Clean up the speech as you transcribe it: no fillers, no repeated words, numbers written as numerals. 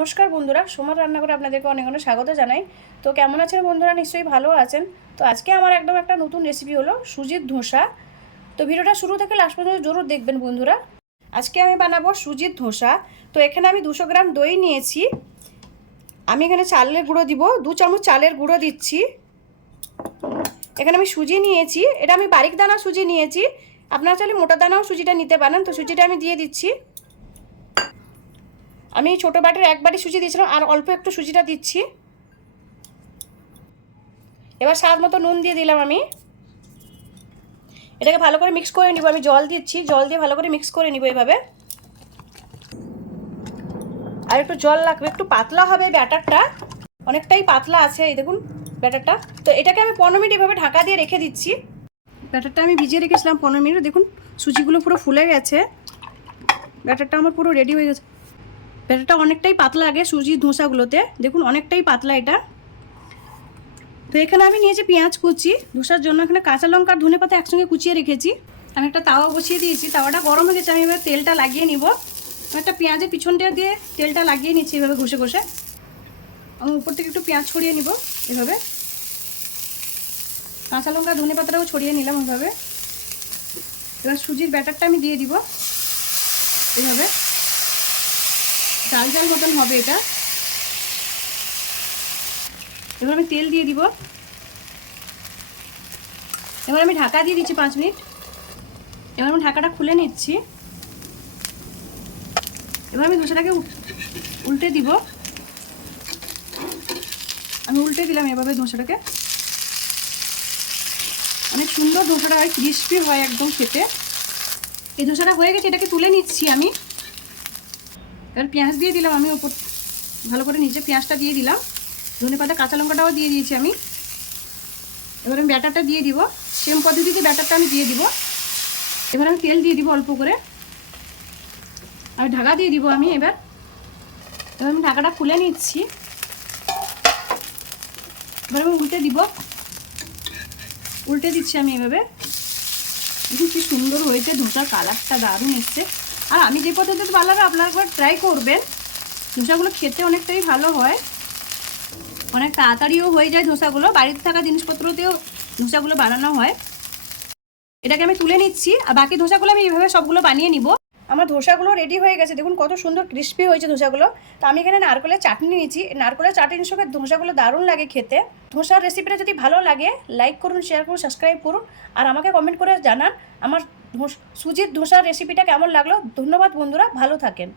নমস্কার বন্ধুরা, সোমার রান্নাঘরে আপনাদেরকে অনেক অনেক স্বাগত জানাই। তো কেমন আছেন বন্ধুরা? নিশ্চয়ই ভালো আছেন। তো আজকে আমার একদম একটা নতুন রেসিপি হলো সুজির ধোসা। তো ভিডিওটা শুরু থেকে লাস্ট পর্যন্ত জরুর দেখবেন বন্ধুরা। আজকে আমি বানাবো সুজির ধোসা। তো এখানে আমি 200 গ্রাম দই নিয়েছি। আমি এখানে চালের গুঁড়ো দিব, 2 চামচ চালের গুঁড়ো দিচ্ছি। এখানে আমি সুজি নিয়েছি, এটা আমি বারিক দানা সুজি নিয়েছি। আপনারা চাইলে মোটা দানাও সুজিটা নিতে পারেন। তো সুজিটা আমি দিয়ে দিচ্ছি। আমি ছোটো বাটির 1 বাটি সুজি দিয়েছিলাম, আর অল্প একটু সুজিটা দিচ্ছি। এবার স্বাদ মতো নুন দিয়ে দিলাম আমি। এটাকে ভালো করে মিক্স করে নিব। আমি জল দিচ্ছি, জল দিয়ে ভালো করে মিক্স করে নিব এইভাবে। আর একটু জল লাগবে, একটু পাতলা হবে ব্যাটারটা, অনেকটাই পাতলা আছে এই দেখুন ব্যাটারটা। তো এটাকে আমি 15 মিনিট এভাবে ঢাকা দিয়ে রেখে দিচ্ছি। ব্যাটারটা আমি ভিজিয়ে রেখেছিলাম 15 মিনিট। দেখুন সুজিগুলো পুরো ফুলে গেছে, ব্যাটারটা আমার পুরো রেডি হয়ে গেছে। ব্যাটারটা অনেকটাই পাতলা লাগে সুজির ধোসাগুলোতে, দেখুন অনেকটাই পাতলা এটা। তো এখানে আমি নিয়েছি পেঁয়াজ কুচি ধোসার জন্য। এখানে কাঁচা লঙ্কা আর ধনেপাতা একসঙ্গে কুচিয়ে রেখেছি। আমি একটা তাওয়া বসিয়ে দিয়েছি, তাওয়াটা গরম হয়ে গেছে। আমি এবার তেলটা লাগিয়ে নিব। একটা পেঁয়াজের পিছনটা দিয়ে তেলটা লাগিয়ে নিচ্ছি এভাবে ঘষে ঘষে। আমি উপর থেকে একটু পেঁয়াজ ছড়িয়ে নিব এভাবে। কাঁচা লঙ্কা ধনেপাতাটাও ছড়িয়ে নিলাম এভাবে। এবার সুজির ব্যাটারটা আমি দিয়ে দিব এভাবে। জাল জাল মতন হবে এটা। এবার আমি তেল দিয়ে দিব। এবার আমি ঢাকা দিয়ে দিচ্ছি 5 মিনিট। এবার আমি ঢাকাটা খুলে নিচ্ছি। এবার আমি ধোসাটাকে উল্টে দিব। আমি উল্টে দিলাম এভাবে ধোসাটাকে। অনেক সুন্দর ধোসাটা হয়, ক্রিস্পি হয় একদম খেতে। এই ধোসাটা হয়ে গেছে, এটাকে তুলে নিচ্ছি আমি। এবার পেঁয়াজ দিয়ে দিলাম আমি ওপর, ভালো করে নিচে পেঁয়াজটা দিয়ে দিলাম। ধনেপাতা কাঁচা লঙ্কাটাও দিয়ে দিয়েছি আমি। এবার আমি ব্যাটারটা দিয়ে দিব, সেম পদ্ধতিতে ব্যাটারটা আমি দিয়ে দিব। এবার আমি তেল দিয়ে দিব অল্প করে, আর ঢাকা দিয়ে দিব আমি। এবার আমি ঢাকাটা খুলে নিচ্ছি। এবার আমি উল্টে দিব, উল্টে দিচ্ছি আমি এভাবে। দেখুন কি সুন্দর হয়েছে, ধোসার কালারটা দারুণ এসছে। আর আমি যে পদ্ধতিতে বানাবো আপনারা একবার ট্রাই করবেন। ধোসাগুলো খেতে অনেকটাই ভালো হয়, অনেক তাড়াতাড়িও হয়ে যায় ধোসাগুলো। বাড়িতে থাকা জিনিসপত্রতেও ধোসাগুলো বানানো হয়। এটাকে আমি তুলে নিচ্ছি, আর বাকি ধোসাগুলো আমি এইভাবে সবগুলো বানিয়ে নিব। আমার ধোসাগুলো রেডি হয়ে গেছে, দেখুন কত সুন্দর ক্রিস্পি হয়েছে ধোসাগুলো। তো আমি এখানে নারকেলের চাটনি নিয়েছি। নারকেলের চাটনির সঙ্গে ধোসাগুলো দারুণ লাগে খেতে। ধোসার রেসিপিটা যদি ভালো লাগে লাইক করুন, শেয়ার করুন, সাবস্ক্রাইব করুন, আর আমাকে কমেন্ট করে জানান আমার সুজির ধোসার রেসিপিটা কেমন লাগলো। ধন্যবাদ বন্ধুরা, ভালো থাকেন।